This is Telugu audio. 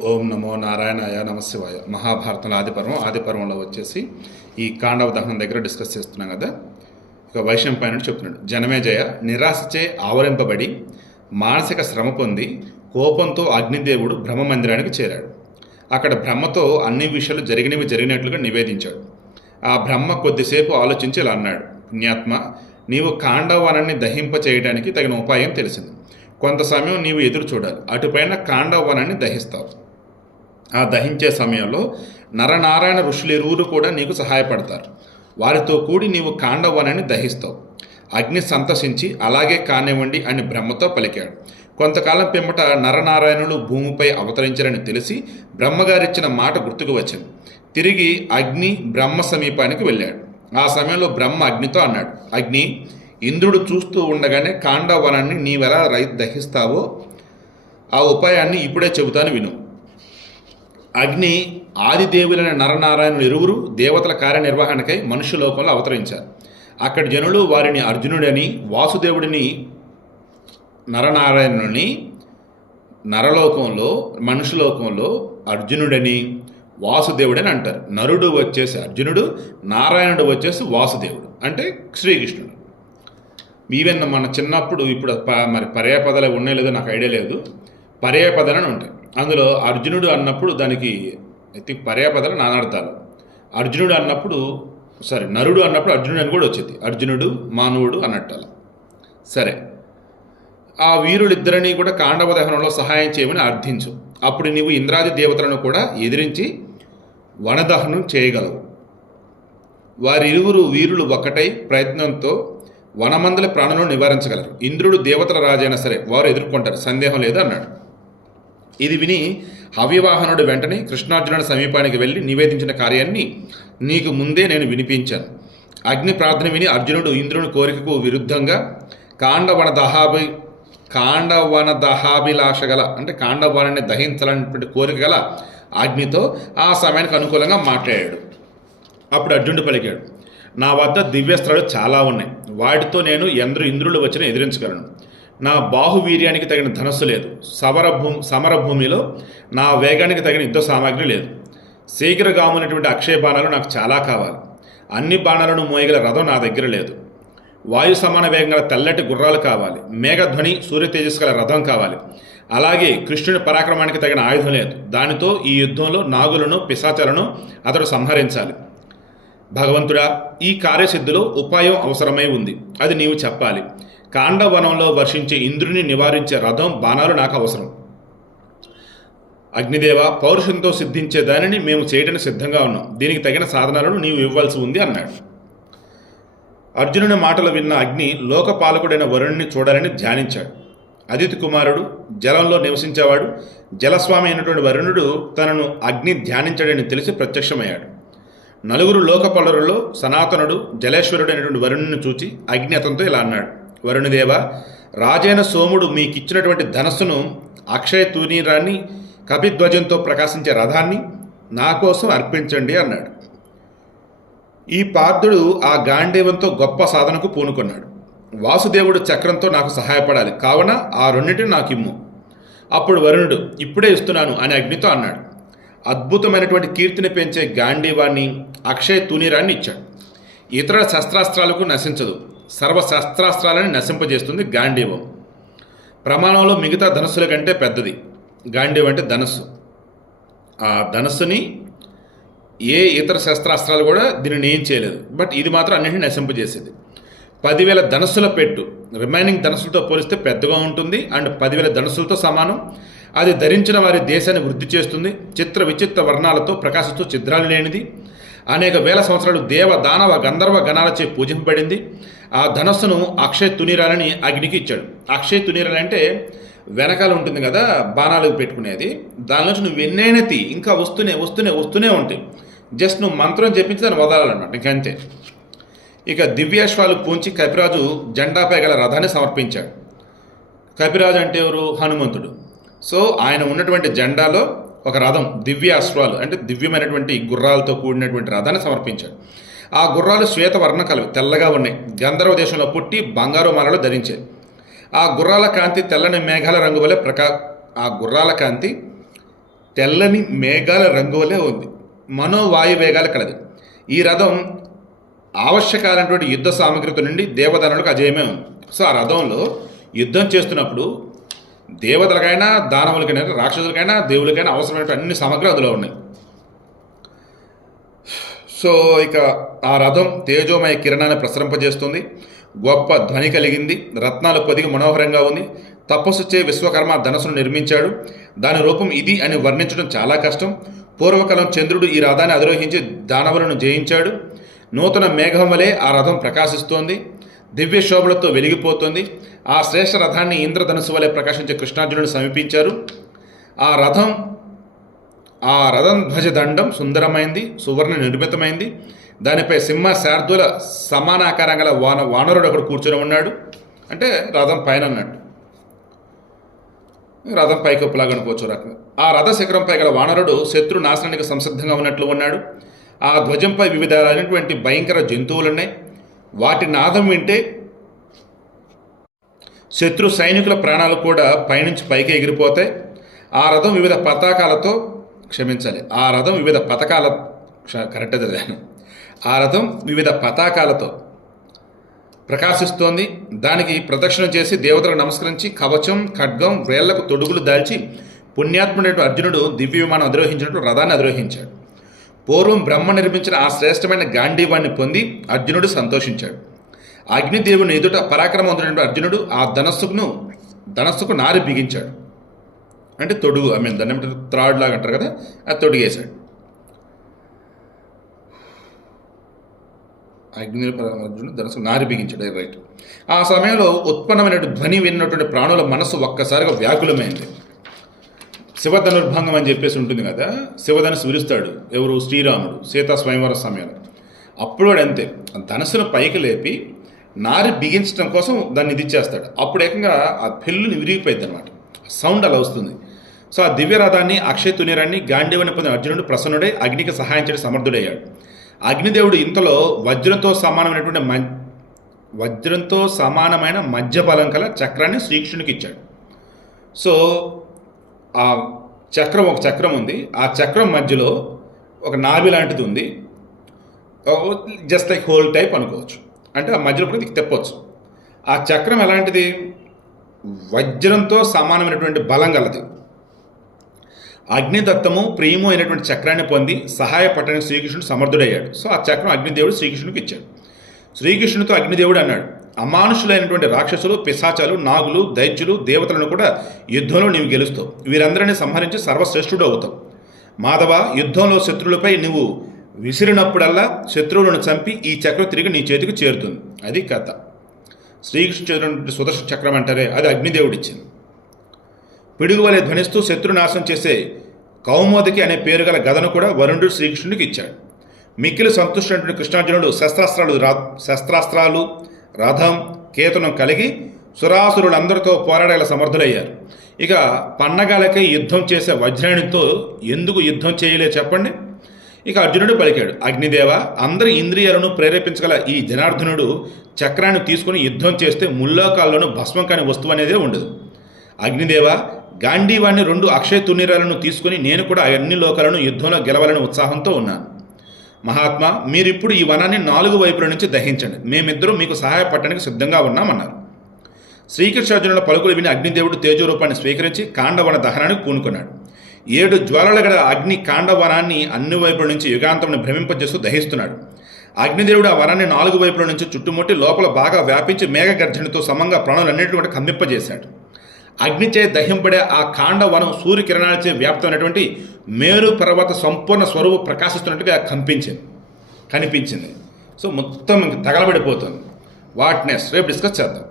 ఓం నమో నారాయణాయ నమశివాయ. మహాభారతంలో ఆదిపర్వంలో వచ్చేసి ఈ కాండవ దహనం దగ్గర డిస్కస్ చేస్తున్నాం కదా. ఇక వైశంపాయనుడు చెప్తున్నాడు, జనమేజయ నిరాశచే ఆవరింపబడి మానసిక శ్రమ పొంది కోపంతో అగ్నిదేవుడు బ్రహ్మ మందిరానికి చేరాడు. అక్కడ బ్రహ్మతో అన్ని విషయాలు జరిగినట్లుగా నివేదించాడు. ఆ బ్రహ్మ కొద్దిసేపు ఆలోచించి ఇలా అన్నాడు, పుణ్యాత్మ, నీవు కాండవనాన్ని దహింప చేయడానికి తగిన ఉపాయం తెలిసింది. కొంత సమయం నీవు ఎదురు చూడాలి. అటుపైన కాండవనాన్ని దహిస్తావు. ఆ దహించే సమయంలో నరనారాయణ ఋషులిరువురు కూడా నీకు సహాయపడతారు. వారితో కూడి నీవు కాండవనాన్ని దహిస్తావు. అగ్ని సంతసించి అలాగే కానివ్వండి అని బ్రహ్మతో పలికాడు. కొంతకాలం పిమ్మట నరనారాయణులు భూమిపై అవతరించారని తెలిసి బ్రహ్మగారిచ్చిన మాట గుర్తుకు వచ్చింది. తిరిగి అగ్ని బ్రహ్మ సమీపానికి వెళ్ళాడు. ఆ సమయంలో బ్రహ్మ అగ్నితో అన్నాడు, అగ్ని, ఇంద్రుడు చూస్తూ ఉండగానే కాండవనాన్ని నీవెలా దహిస్తావో ఆ ఉపాయాన్ని ఇప్పుడే చెబుతాను విను. అగ్ని ఆదిదేవులైన నరనారాయణులు ఇరువురు దేవతల కార్యనిర్వహణకై మనుష్యలోకంలో అవతరించారు. అక్కడి జనులు వారిని అర్జునుడని, వాసుదేవుడిని నరనారాయణుని, నరలోకంలో మనుషులోకంలో అర్జునుడని వాసుదేవుడని అంటారు. నరుడు వచ్చేసి అర్జునుడు, నారాయణుడు వచ్చేసి వాసుదేవుడు అంటే శ్రీకృష్ణుడు. ఈవెన్ మన చిన్నప్పుడు ఇప్పుడు మరి పర్యాయపదాలు ఉన్నాయో లేదో నాకు ఐడియా లేదు, పర్యాయపదాలు అని ఉంటాయి. అందులో అర్జునుడు అన్నప్పుడు దానికి పర్యాయపదాలు నానార్థాలు. అర్జునుడు అన్నప్పుడు నరుడు అన్నప్పుడు అర్జునుడు అని కూడా వచ్చింది. అర్జునుడు మానవుడు అన్నట్టు అలా. సరే, ఆ వీరులిద్దరినీ కూడా కాండవ దహనంలో సహాయం చేయమని అర్థించు. అప్పుడు నీవు ఇంద్రాది దేవతలను కూడా ఎదిరించి వనదహనం చేయగలవు. వారిరువురు వీరులు ఒకటై ప్రయత్నంతో వనమందలి ప్రాణులను నివారించగలరు. ఇంద్రుడు దేవతల రాజైనా సరే వారు ఎదుర్కొంటారు, సందేహం లేదు అన్నాడు. ఇది విని హవ్యవాహనుడు వెంటనే కృష్ణార్జునుడి సమీపానికి వెళ్ళి నివేదించిన కార్యాన్ని నీకు ముందే నేను వినిపించాను. అగ్ని ప్రార్థన విని అర్జునుడు ఇంద్రుని కోరికకు విరుద్ధంగా కాండవన దహాభిలాష గల అంటే కాండవాన్ని దహించాలనేటువంటి కోరిక గల అగ్నితో ఆ సమయానికి అనుకూలంగా మాట్లాడాడు. అప్పుడు అర్జునుడు పలికాడు, నా వద్ద దివ్యస్త్రాలు చాలా ఉన్నాయి. వాటితో నేను ఇంద్రులు వచ్చిన ఎదిరించగలను. నా బాహువీర్యానికి తగిన ధనస్సు లేదు. సమరభూమిలో నా వేగానికి తగిన యుద్ధ సామాగ్రి లేదు. శీఘ్రగామునటువంటి అక్షయ బాణాలు నాకు చాలా కావాలి. అన్ని బాణాలను మోయగల రథం నా దగ్గర లేదు. వాయు సమాన వేగం గల తెల్లటి గుర్రాలు కావాలి. మేఘధ్వని సూర్య తేజస్సు గల రథం కావాలి. అలాగే కృష్ణుని పరాక్రమానికి తగిన ఆయుధం లేదు. దానితో ఈ యుద్ధంలో నాగులను పిశాచాలను అతడు సంహరించాలి. భగవంతుడా, ఈ కార్యసిద్ధిలో ఉపాయం అవసరమై ఉంది. అది నీవు చెప్పాలి. కాండవనంలో వర్షించే ఇంద్రుని నివారించే రథం, బాణాలు నాకు అవసరం. అగ్నిదేవ, పౌరుషంతో సిద్ధించే దానిని మేము చేయడానికి సిద్ధంగా ఉన్నాం. దీనికి తగిన సాధనాలను నీవు ఇవ్వాల్సి ఉంది అన్నాడు. అర్జునుని మాటలు విన్న అగ్ని లోకపాలకుడైన వరుణుని చూడాలని ధ్యానించాడు. అదితి కుమారుడు, జలంలో నివసించేవాడు, జలస్వామి అయినటువంటి వరుణుడు తనను అగ్ని ధ్యానించాడని తెలిసి ప్రత్యక్షమయ్యాడు. నలుగురు లోకపాలరుల్లో సనాతనుడు, జలేశ్వరుడు అయినటువంటి వరుణుని చూచి అగ్ని అతనితో ఇలా అన్నాడు, వరుణుదేవ, రాజైన సోముడు మీకిచ్చినటువంటి ధనస్సును, అక్షయ తూనీరాన్ని, కపిధ్వజంతో ప్రకాశించే రథాన్ని నా కోసం అర్పించండి అన్నాడు. ఈ పార్థుడు ఆ గాంధీవంతో గొప్ప సాధనకు పూనుకున్నాడు. వాసుదేవుడు చక్రంతో నాకు సహాయపడాలి, కావున ఆ రెండింటిని నాకు ఇమ్ము. అప్పుడు వరుణుడు, ఇప్పుడే ఇస్తున్నాను అని అగ్నితో అన్నాడు. అద్భుతమైనటువంటి కీర్తిని పెంచే గాంధీవాన్ని, అక్షయ తూనీరాన్ని ఇచ్చాడు. ఇతర శస్త్రాస్త్రాలకు నశించదు, సర్వ శస్త్రాస్త్రాలని నశింపజేస్తుంది గాంధీవం. ప్రమాణంలో మిగతా ధనస్సుల కంటే పెద్దది. గాంధీవం అంటే ధనస్సు. ఆ ధనస్సుని ఏ ఇతర శస్త్రాస్త్రాలు కూడా దీనిని ఏం చేయలేదు. బట్ ఇది మాత్రం అన్నింటినీ నశింపజేసేది. 10,000 ధనస్సుల పెట్టు రిమైనింగ్ ధనస్సులతో పోలిస్తే పెద్దగా ఉంటుంది అండ్ 10,000 ధనస్సులతో సమానం. అది ధరించిన వారి దేశాన్ని వృద్ధి చేస్తుంది. చిత్ర విచిత్ర వర్ణాలతో ప్రకాశిస్తూ ఛిద్రాలు లేనిది. అనేక వేల సంవత్సరాలు దేవ దానవ గంధర్వ గణాలచే పూజింపబడింది. ఆ ధనస్సును అక్షయ తునీరాలని అగ్నికి ఇచ్చాడు. అక్షయ తునీరాలు అంటే వెనకాల ఉంటుంది కదా బాణాలు పెట్టుకునేది. దాని నుంచి నువ్వు ఎన్నైనా ఇంకా వస్తూనే ఉంటాయి. జస్ట్ నువ్వు మంత్రం చెప్పించి దాన్ని వదలాలన్నమాట, ఇంకంతే. ఇక దివ్యాశ్వాలు పూంచి కపిరాజు జెండాపై గల రథాన్ని సమర్పించాడు. కపిరాజు అంటే ఎవరు? హనుమంతుడు. సో ఆయన ఉన్నటువంటి జెండాలో ఒక రథం, దివ్య అశ్వాలు అంటే దివ్యమైనటువంటి గుర్రాలతో కూడినటువంటి రథాన్ని సమర్పించాడు. ఆ గుర్రాలు శ్వేతవర్ణ కలవి, తెల్లగా ఉన్నాయి. గంధర్వ దేశంలో పుట్టి బంగారు మాలలో ధరించాయి. ఆ గుర్రాల కాంతి తెల్లని మేఘాల రంగు వలె ఆ గుర్రాల కాంతి తెల్లని మేఘాల రంగు వలె ఉంది, మనోవాయు వేగాలు కలది. ఈ రథం ఆవశ్యకాలైనటువంటి యుద్ధ సామగ్రితో నుండి దేవదానులకు అజయమే ఉంది. సో ఆ రథంలో యుద్ధం చేస్తున్నప్పుడు దేవతలకైనా దానవులకైనా రాక్షసులకైనా దేవులకైనా అవసరమైన అన్ని సామగ్రి అందులో ఉన్నాయి. సో ఇక ఆ రథం తేజోమయ కిరణాన్ని ప్రసరింపజేస్తుంది. గొప్ప ధ్వని కలిగింది, రత్నాలు పొదిగి మనోహరంగా ఉంది. తపస్సు చే విశ్వకర్మ ధనస్సును నిర్మించాడు. దాని రూపం ఇది అని వర్ణించడం చాలా కష్టం. పూర్వకాలం చంద్రుడు ఈ రథాన్ని అధిరోహించి దానవులను జయించాడు. నూతన మేఘం వలె ఆ రథం ప్రకాశిస్తోంది, దివ్య శోభలతో వెలిగిపోతుంది. ఆ శ్రేష్ఠ రథాన్ని ఇంద్రధనుసు వలె ప్రకాశించే కృష్ణార్జునుడు సమీపించారు. ఆ రథం ధ్వజదండం సుందరమైంది, సువర్ణ నిర్మితమైంది. దానిపై సింహ శార్దుల సమానాకారం గల వానరుడు ఒకడు కూర్చొని ఉన్నాడు. అంటే రథం పైన అన్నట్టు, రథం పైకప్పులాగా అనుకోవచ్చు రకం. ఆ రథ శిఖరంపై గల వానరుడు శత్రు నాశనానికి సంసిద్ధంగా ఉన్నట్లు ఉన్నాడు. ఆ ధ్వజంపై వివిధమైనటువంటి భయంకర జంతువులున్నాయి. వాటి నాదం వింటే శత్రు సైనికుల ప్రాణాలు కూడా పైనుంచి పైకి ఎగిరిపోతాయి. ఆ రథం వివిధ పతాకాలతో ఆ రథం వివిధ పతాకాలతో ప్రకాశిస్తోంది. దానికి ప్రదక్షిణం చేసి దేవతలకు నమస్కరించి కవచం, ఖడ్గం, వేళ్లకు తొడుగులు దాల్చి పుణ్యాత్ముడైన అర్జునుడు దివ్య విమానం అధిరోహించినట్టు రథాన్ని అధిరోహించాడు. పూర్వం బ్రహ్మ నిర్మించిన ఆ శ్రేష్టమైన గాంధీవాన్ని పొంది అర్జునుడు సంతోషించాడు. అగ్నిదేవుని ఎదుట పరాక్రమవంతుడైన అర్జునుడు ఆ ధనస్సుకు నారి బిగించాడు. అంటే తొడుగు, దాన్ని ఏమంటారు, త్రాడ్ లాగా అంటారు కదా, అది తొడిగేశాడు. అర్జునుడు ధనస్సుకు నారి బిగించాడు. రైట్. ఆ సమయంలో ఉత్పన్నమైన ధ్వని విన్నటువంటి ప్రాణుల మనస్సు ఒక్కసారిగా వ్యాకులమైంది. శివధనుర్భంగం అని చెప్పేసి ఉంటుంది కదా, శివధనుసు విరుస్తాడు ఎవరు, శ్రీరాముడు సీతా స్వయంవర సమయంలో. అప్పుడు వాడు అంతే, ధనస్సును పైకి లేపి నారి బిగించడం కోసం దాన్ని ఇది చేస్తాడు. అప్పుడు ఏకంగా ఆ పెళ్ళుని విరిగిపోయింది అనమాట, సౌండ్ అలా వస్తుంది. సో ఆ దివ్యరథాన్ని అక్షయ తునీరాన్ని గాంధీవని పొందిన అర్జునుడు ప్రసన్నుడై అగ్నికి సహాయం చేయడం సమర్థుడయ్యాడు. అగ్నిదేవుడు ఇంతలో వజ్రంతో సమానమైన మధ్యబలం కల చక్రాన్ని శ్రీకృష్ణునికి ఇచ్చాడు. సో ఆ ఒక చక్రం ఉంది. ఆ చక్రం మధ్యలో ఒక నాభి లాంటిది ఉంది, జస్ట్ లైక్ హోల్ టైప్ అనుకోవచ్చు. అంటే ఆ మధ్యలో కూడా తెప్పవచ్చు. ఆ చక్రం ఎలాంటిది, వజ్రంతో సమానమైనటువంటి బలం గలది. అగ్నిదత్తము ప్రియము అయినటువంటి చక్రాన్ని పొంది సహాయపడడానికి శ్రీకృష్ణుడు సమర్థుడయ్యాడు. సో ఆ చక్రం అగ్నిదేవుడు శ్రీకృష్ణుడికి ఇచ్చాడు. శ్రీకృష్ణుడితో అగ్నిదేవుడు అన్నాడు, అమానుషులైనటువంటి రాక్షసులు, పిశాచాలు, నాగులు, దైత్యులు, దేవతలను కూడా యుద్ధంలో నీవు గెలుస్తావు. వీరందరినీ సంహరించి సర్వశ్రేష్ఠుడు అవుతావు. మాధవ, యుద్ధంలో శత్రువులపై నువ్వు విసిరినప్పుడల్లా శత్రువులను చంపి ఈ చక్రం తిరిగి నీ చేతికి చేరుతుంది. అది కథ. శ్రీకృష్ణుడు సుదర్శన చక్రం అంటారే, అది అగ్నిదేవుడు ఇచ్చింది. పిడుగు వలె ధ్వనిస్తూ శత్రునాశనం చేసే కౌమోదకి అనే పేరు గల గదను కూడా వరుణుడు శ్రీకృష్ణుడికి ఇచ్చాడు. మిక్కిలి సంతుష్టమైనటువంటి కృష్ణార్జునుడు శస్త్రాస్త్రాలు, రథం, కేతనం కలిగి సురాసురులందరితో పోరాడగల సమర్థులయ్యారు. ఇక పన్నగాలకై యుద్ధం చేసే వజ్రాయునితో ఎందుకు యుద్ధం చేయలే చెప్పండి. ఇక అర్జునుడు పలికాడు, అగ్నిదేవ, అందరి ఇంద్రియాలను ప్రేరేపించగల ఈ జనార్దనుడు చక్రాన్ని తీసుకుని యుద్ధం చేస్తే ముల్లోకాల్లోనూ భస్మం కాని వస్తువు అనేదే ఉండదు. అగ్నిదేవ, గాంధీవాన్ని 2 అక్షయ తునీరాలను తీసుకుని నేను కూడా అన్ని లోకాలను యుద్ధంలో గెలవాలని ఉత్సాహంతో ఉన్నాను. మహాత్మా, మీరిప్పుడు ఈ వనాన్ని 4 వైపుల నుంచి దహించండి, మేమిద్దరూ మీకు సహాయపడటానికి సిద్ధంగా ఉన్నామన్నారు. శ్రీకృష్ణార్జునుల పలుకులు విని అగ్నిదేవుడు తేజోరూపాన్ని స్వీకరించి కాండవన దహనానికి పూనుకున్నాడు. 7 జ్వాలల గల అగ్ని కాండవనాన్ని అన్ని వైపుల నుంచి యుగాంతమును భ్రమింపజేస్తూ దహిస్తున్నాడు. అగ్నిదేవుడు ఆ వనాన్ని 4 వైపుల నుంచి చుట్టుముట్టి లోపల బాగా వ్యాపించి మేఘగర్జనతో సమంగా ప్రాణులన్నింటి కందింపజేశాడు. అగ్నిచే దహింపడే ఆ కాండవనం సూర్యకిరణాలచే వ్యాప్తమైనటువంటి మేరు పర్వత సంపూర్ణ స్వరూపు ప్రకాశిస్తున్నట్టుగా కనిపించింది. సో మొత్తం తగలబడిపోతుంది. వాట్నెస్ రేపు డిస్కస్ చేద్దాం.